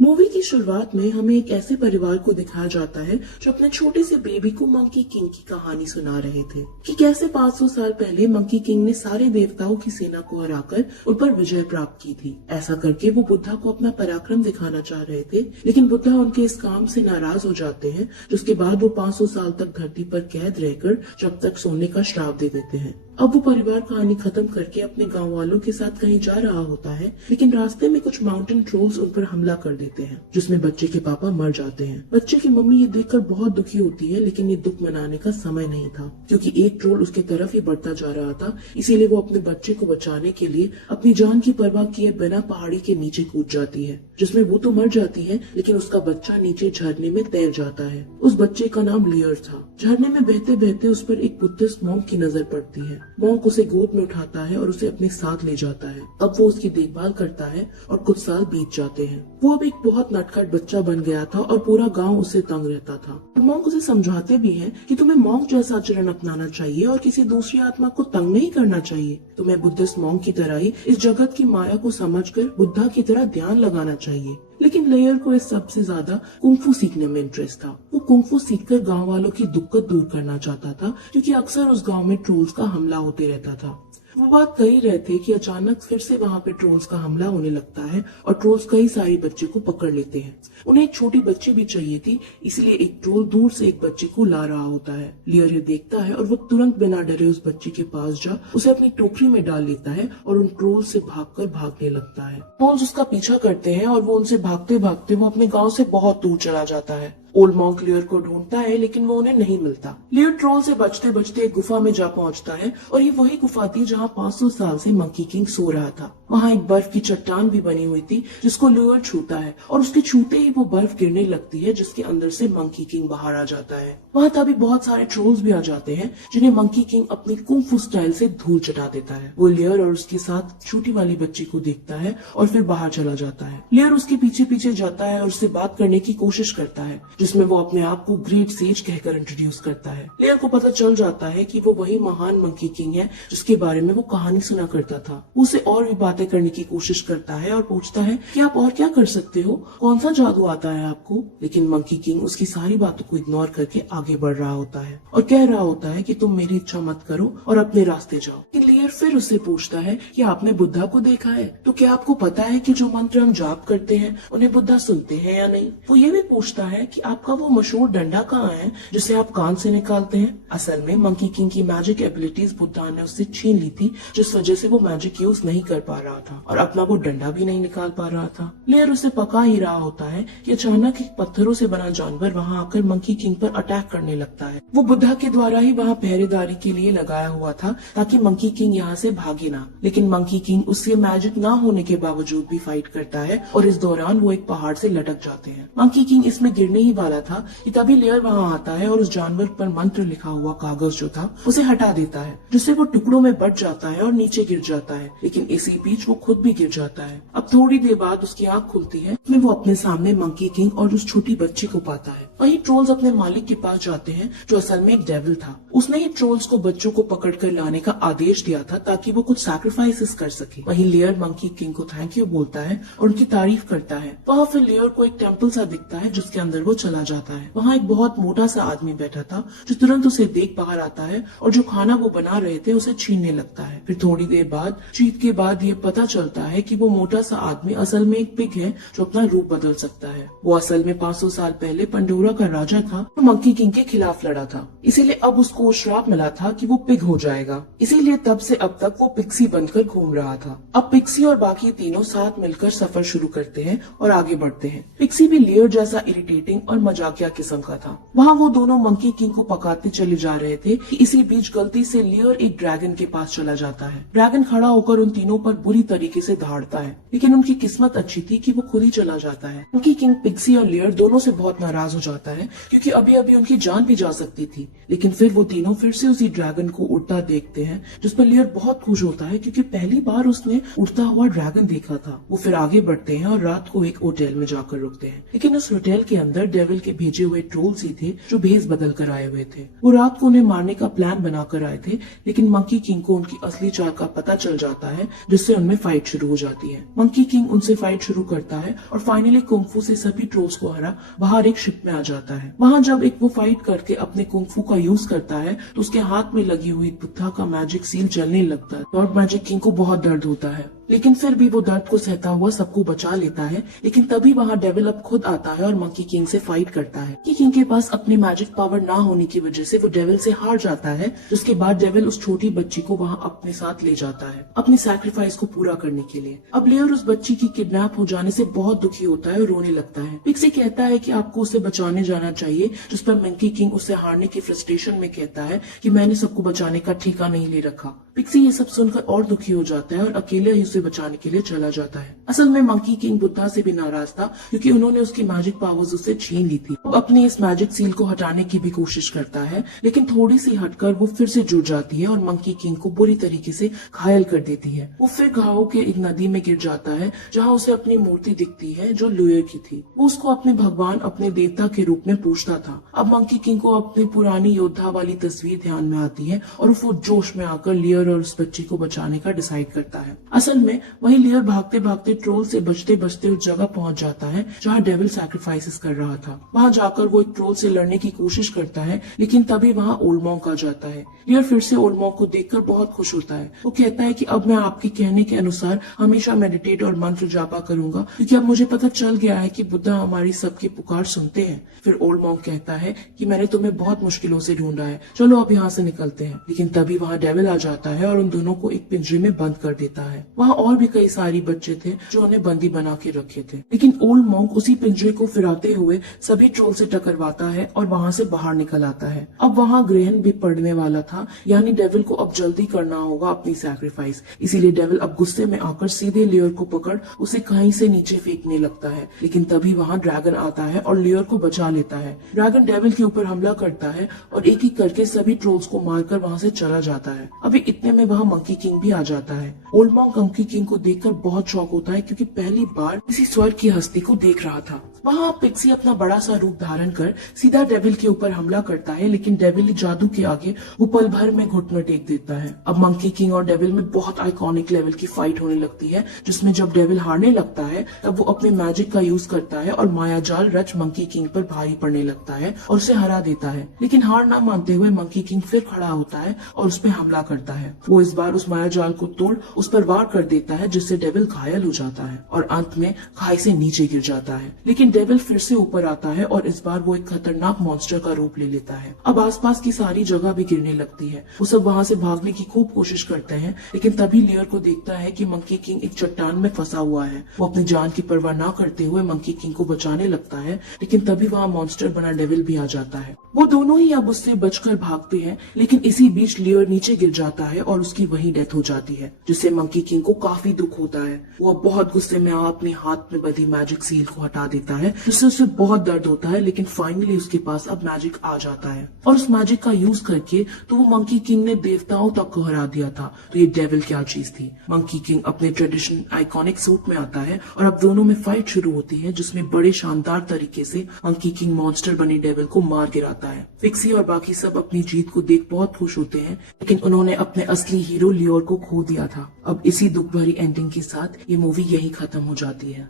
Movie की शुरुआत में हमें एक ऐसे परिवार को दिखाया जाता है जो अपने छोटे से बेबी को मंकी किंग की कहानी सुना रहे थे कि कैसे 500 साल पहले मंकी किंग ने सारे देवताओं की सेना को हराकर उन पर विजय प्राप्त की थी। ऐसा करके वो बुद्धा को अपना पराक्रम दिखाना चाह रहे थे, लेकिन बुद्धा उनके इस काम से नाराज हो जाते हैं, जिसके बाद वो 500 साल तक धरती पर कैद रहकर जब तक सोने का श्राप दे देते हैं। अब वो परिवार कहानी खत्म करके अपने गांव वालों के साथ कहीं जा रहा होता है, लेकिन रास्ते में कुछ माउंटेन ट्रोल्स उन पर हमला कर देते हैं, जिसमें बच्चे के पापा मर जाते हैं। बच्चे की मम्मी ये देखकर बहुत दुखी होती है, लेकिन ये दुख मनाने का समय नहीं था, क्योंकि एक ट्रोल उसके तरफ ही बढ़ता जा रहा था। इसीलिए वो अपने बच्चे को बचाने के लिए अपनी जान की परवाह किए बिना पहाड़ी के नीचे कूद जाती है, जिसमें वो तो मर जाती है, लेकिन उसका बच्चा नीचे झरने में तैर जाता है। उस बच्चे का नाम लियर था। झरने में बहते बहते उस पर एक बुद्धिस्ट मॉन्क की नजर पड़ती है। मॉन्क उसे गोद में उठाता है और उसे अपने साथ ले जाता है। अब वो उसकी देखभाल करता है और कुछ साल बीत जाते हैं। वो अब एक बहुत नटखट बच्चा बन गया था और पूरा गांव उससे तंग रहता था। मॉन्क उसे समझाते भी हैं कि तुम्हें मॉन्क जैसा आचरण अपनाना चाहिए और किसी दूसरी आत्मा को तंग नहीं करना चाहिए। तुम्हें बुद्धिस्ट मॉन्क की तरह ही इस जगत की माया को समझकर बुद्धा की तरह ध्यान लगाना चाहिए। लेकिन लेयर को इस सबसे ज्यादा कुंफू सीखने में इंटरेस्ट था। वो कुंफू सीखकर गांव वालों की दिक्कत दूर करना चाहता था, क्योंकि अक्सर उस गांव में ट्रोल्स का हमला होते रहता था। वो बात कर ही रहे थे कि अचानक फिर से वहाँ पे ट्रोल्स का हमला होने लगता है और ट्रोल्स कई सारे बच्चे को पकड़ लेते हैं। उन्हें एक छोटी बच्ची भी चाहिए थी, इसलिए एक ट्रोल दूर से एक बच्चे को ला रहा होता है। लियर ये देखता है और वो तुरंत बिना डरे उस बच्चे के पास जा उसे अपनी टोकरी में डाल लेता है और उन ट्रोल्स से भागकर भागने लगता है। ट्रोल्स उसका पीछा करते हैं और वो उनसे भागते भागते वो अपने गाँव से बहुत दूर चला जाता है। ओल्ड मॉन्क लियर को ढूंढता है, लेकिन वो उन्हें नहीं मिलता। लियर ट्रोल से बचते बचते एक गुफा में जा पहुंचता है और ये वही गुफा थी जहां 500 साल से मंकी किंग सो रहा था। वहां एक बर्फ की चट्टान भी बनी हुई थी, जिसको लियर छूता है और उसके छूते ही वो बर्फ गिरने लगती है, जिसके अंदर से मंकी किंग बाहर आ जाता है। वहां तभी बहुत सारे ट्रोल्स भी आ जाते हैं, जिन्हें मंकी किंग अपनी कुंफू स्टाइल से धूल चटा देता है। वो लियर और उसके साथ छोटी वाली बच्ची को देखता है और फिर बाहर चला जाता है। लियर उसके पीछे पीछे जाता है और उससे बात करने की कोशिश करता है, जिसमें वो अपने आप को ग्रेट सेज कहकर इंट्रोड्यूस करता है। लेयर को पता चल जाता है कि वो वही महान मंकी किंग है जिसके बारे में वो कहानी सुना करता था। उसे और भी बातें करने की कोशिश करता है और पूछता है कि आप और क्या कर सकते हो, कौन सा जादू आता है आपको। लेकिन मंकी किंग उसकी सारी बातों को इग्नोर करके आगे बढ़ रहा होता है और कह रहा होता है कि तुम मेरी इच्छा मत करो और अपने रास्ते जाओ। लेयर फिर उससे पूछता है कि आपने बुद्धा को देखा है, तो क्या आपको पता है कि जो मंत्र हम जाप करते हैं उन्हें बुद्धा सुनते हैं या नहीं। वो ये भी पूछता है कि आपका वो मशहूर डंडा कहाँ है जिसे आप कान से निकालते हैं। असल में मंकी किंग की मैजिक एबिलिटीज बुद्धा ने उससे छीन ली थी, जिस वजह से वो मैजिक यूज नहीं कर पा रहा था और अपना वो डंडा भी नहीं निकाल पा रहा था। लेयर उसे पका ही रहा होता है कि अचानक एक पत्थरों से बना जानवर वहाँ आकर मंकी किंग पर अटैक करने लगता है। वो बुद्धा के द्वारा ही वहाँ पहरेदारी के लिए लगाया हुआ था ताकि मंकी किंग यहाँ से भागे ना, लेकिन मंकी किंग उससे मैजिक ना होने के बावजूद भी फाइट करता है और इस दौरान वो एक पहाड़ से लटक जाते हैं। मंकी किंग इसमें गिरने ही वाला था कि तभी लेयर वहाँ आता है और उस जानवर पर मंत्र लिखा हुआ कागज जो था उसे हटा देता है, जिससे वो टुकड़ों में बट जाता है और नीचे गिर जाता है। लेकिन इसी बीच वो खुद भी गिर जाता है। अब थोड़ी देर बाद उसकी आँख खुलती है, उसमें वो अपने सामने मंकी किंग और उस छोटी बच्ची को पाता है। वहीं ट्रोल्स अपने मालिक के पास जाते हैं, जो असल में एक डेविल था। उसने ही ट्रोल्स को बच्चों को पकड़कर लाने का आदेश दिया था ताकि वो कुछ सैक्रिफाइसेस कर सके। वहीं लेयर मंकी किंग को थैंक यू बोलता है और उनकी तारीफ करता है। वहाँ फिर लेयर को एक टेम्पल सा दिखता है, जिसके अंदर वो चला जाता है। वहाँ एक बहुत मोटा सा आदमी बैठा था, जो तुरंत उसे देख बाहर आता है और जो खाना वो बना रहे थे उसे छीनने लगता है। फिर थोड़ी देर बाद जीत के बाद ये पता चलता है कि वो मोटा सा आदमी असल में एक पिग है जो अपना रूप बदल सकता है। वो असल में 500 साल पहले पंडोरा का राजा था, जो मंकी किंग के खिलाफ लड़ा था। इसीलिए अब उसको श्राप मिला था कि वो पिग हो जाएगा। इसीलिए तब से अब तक वो पिक्सी बनकर घूम रहा था। अब पिक्सी और बाकी तीनों साथ मिलकर सफर शुरू करते हैं और आगे बढ़ते हैं। पिक्सी भी लेयर जैसा इरिटेटिंग और मजाकिया किस्म का था। वहाँ वो दोनों मंकी किंग को पकाते चले जा रहे थे कि इसी बीच गलती से लेयर एक ड्रैगन के पास चला जाता है। ड्रैगन खड़ा होकर उन तीनों पर बुरी तरीके से दहाड़ता है, लेकिन उनकी किस्मत अच्छी थी कि वो खुद ही चला जाता है। मंकी किंग पिक्सी और लेयर दोनों से बहुत नाराज हो जाता है, क्योंकि अभी अभी उनकी जान भी जा सकती थी। लेकिन फिर वो तीनों फिर से उसी ड्रैगन को उड़ता देखते हैं, जिस पर लेयर बहुत खुश होता है क्योंकि पहली बार उसने उड़ता हुआ ड्रैगन देखा था। वो फिर आगे बढ़ते हैं और रात को एक होटल में जाकर रुकते हैं, लेकिन उस होटल के अंदर डेविल के भेजे हुए ट्रोल्स ही थे जो भेस बदल कर आए हुए थे। वो रात को उन्हें मारने का प्लान बनाकर आए थे, लेकिन मंकी किंग को उनकी असली चाल का पता चल जाता है, जिससे उनमें फाइट शुरू हो जाती है। मंकी किंग उनसे फाइट शुरू करता है और फाइनली कुंफू से सभी ट्रोल्स को हरा बाहर एक शिप में आ जाता है। वहाँ जब एक वो फाइट करके अपने कुंफू का यूज करता है तो उसके हाथ में लगी हुई बुद्धा का मैजिक सील जलने लगता है। लॉर्ड मैजिक किंग को बहुत दर्द होता है, लेकिन फिर भी वो दर्द को सहता हुआ सबको बचा लेता है। लेकिन तभी वहाँ डेविल अब खुद आता है और मंकी किंग से फाइट करता है। मंकी किंग के पास अपनी मैजिक पावर ना होने की वजह से वो डेविल से हार जाता है, जिसके बाद डेविल उस छोटी बच्ची को वहाँ अपने साथ ले जाता है अपनी सैक्रिफाइस को पूरा करने के लिए। अब लेयर उस बच्ची की किडनैप हो जाने से बहुत दुखी होता है और रोने लगता है। पिक्सी कहता है कि आपको उसे बचाने जाना चाहिए, जिस पर मंकी किंग उसे हारने की फ्रस्ट्रेशन में कहता है कि मैंने सबको बचाने का ठेका नहीं ले रखा। पिक्सी ये सब सुनकर और दुखी हो जाता है और अकेले ही उसे बचाने के लिए चला जाता है। असल में मंकी किंग बुद्धा से भी नाराज था क्योंकि उन्होंने उसकी मैजिक पावर्स उससे छीन ली थी। वो अपनी इस मैजिक सील को हटाने की भी कोशिश करता है, लेकिन थोड़ी सी हटकर वो फिर से जुड़ जाती है और मंकी किंग को बुरी तरीके से घायल कर देती है। वो फिर घावों के एक नदी में गिर जाता है, जहाँ उसे अपनी मूर्ति दिखती है जो लुयर की थी। वो उसको अपने भगवान, अपने देवता के रूप में पूछता था। अब मंकी किंग को अपनी पुरानी योद्धा वाली तस्वीर ध्यान में आती है और वो जोश में आकर लियर और उस बच्ची को बचाने का डिसाइड करता है। असल में वही लियर भागते भागते ट्रोल से बचते बचते उस जगह पहुंच जाता है जहां डेविल सैक्रिफाइसेस कर रहा था। वहां जाकर वो एक ट्रोल से लड़ने की कोशिश करता है, लेकिन तभी वहां ओल्ड मॉन्क आ जाता है। लियर फिर से ओल्ड मॉन्क को देखकर बहुत खुश होता है। वो कहता है कि अब मैं आपके कहने के अनुसार हमेशा मेडिटेट और मंत्र जापा करूंगा, क्योंकि अब मुझे पता चल गया है कि बुद्धा हमारी सबकी पुकार सुनते हैं। फिर ओल्ड मॉन्क कहता है कि मैंने तुम्हें बहुत मुश्किलों से ढूंढा है, चलो अब यहाँ से निकलते हैं। लेकिन तभी वहाँ डेविल आ जाता है और उन दोनों को एक पिंजरे में बंद कर देता है। वहाँ और भी कई सारी बच्चे थे जो उन्हें बंदी बना के रखे थे, लेकिन ओल्ड मॉन्क उसी पिंजरे को फिराते हुए सभी ट्रोल से टकरवाता है और वहाँ से बाहर निकल आता है। अब वहाँ ग्रहण भी पड़ने वाला था, यानी डेविल को अब जल्दी करना होगा अपनी सैक्रिफाइस। इसीलिए डेविल अब गुस्से में आकर सीधे लियर को पकड़ उसे कहीं से नीचे फेंकने लगता है, लेकिन तभी वहाँ ड्रैगन आता है और लियर को बचा लेता है। ड्रैगन डेविल के ऊपर हमला करता है और एक एक करके सभी ट्रोल्स को मारकर वहाँ से चला जाता है। अभी इतने में वहाँ मंकी किंग भी आ जाता है। ओल्ड मॉन्क मंकी किंग को देखकर बहुत शॉक होता है, क्योंकि पहली बार किसी स्वर्ग की हस्ती को देख रहा था। वहाँ पिक्सी अपना बड़ा सा रूप धारण कर सीधा डेविल के ऊपर हमला करता है, लेकिन डेविल जादू के आगे वो पल भर में घुटने टेक देता है। अब मंकी किंग और डेविल में बहुत आइकॉनिक लेवल की फाइट होने लगती है, जिसमें जब डेविल हारने लगता है तब वो अपने मैजिक का यूज करता है और मायाजाल रच मंकी किंग पर भारी पड़ने लगता है और उसे हरा देता है। लेकिन हार ना मानते हुए मंकी किंग फिर खड़ा होता है और उस पर हमला करता है। वो इस बार उस मायाजाल को तोड़ उस पर वार कर देता है, जिससे डेविल घायल हो जाता है और अंत में खाई से नीचे गिर जाता है। लेकिन डेविल फिर से ऊपर आता है और इस बार वो एक खतरनाक मॉन्स्टर का रूप ले लेता है। अब आसपास की सारी जगह भी गिरने लगती है। वो सब वहाँ से भागने की खूब कोशिश करते हैं, लेकिन तभी लियर को देखता है कि मंकी किंग एक चट्टान में फंसा हुआ है। वो अपनी जान की परवाह ना करते हुए मंकी किंग को बचाने लगता है, लेकिन तभी वहाँ मॉन्स्टर बना डेविल भी आ जाता है। वो दोनों ही अब उससे बचकर भागते हैं, लेकिन इसी बीच लियर नीचे गिर जाता है और उसकी वही डेथ हो जाती है, जिससे मंकी किंग को काफी दुख होता है। वो अब बहुत गुस्से में अपने हाथ में बंधी मैजिक सील को हटा देता है, जिससे उसे बहुत दर्द होता है। लेकिन फाइनली उसके पास अब मैजिक आ जाता है और उस मैजिक का यूज करके तो वो मंकी किंग ने देवताओं तक को हरा दिया था। तो ये डेविल क्या चीज थी। मंकी किंग अपने ट्रेडिशनल आइकॉनिक सूट में आता है और अब दोनों में फाइट शुरू होती है, जिसमें बड़े शानदार तरीके से मंकी किंग मॉन्स्टर बने डेविल को मार गिराता है। पिक्सी और बाकी सब अपनी जीत को देख बहुत खुश होते हैं, लेकिन उन्होंने अपने असली हीरो लियोर को खो दिया था। अब इसी दुख भरी एंडिंग के साथ ये मूवी यही खत्म हो जाती है।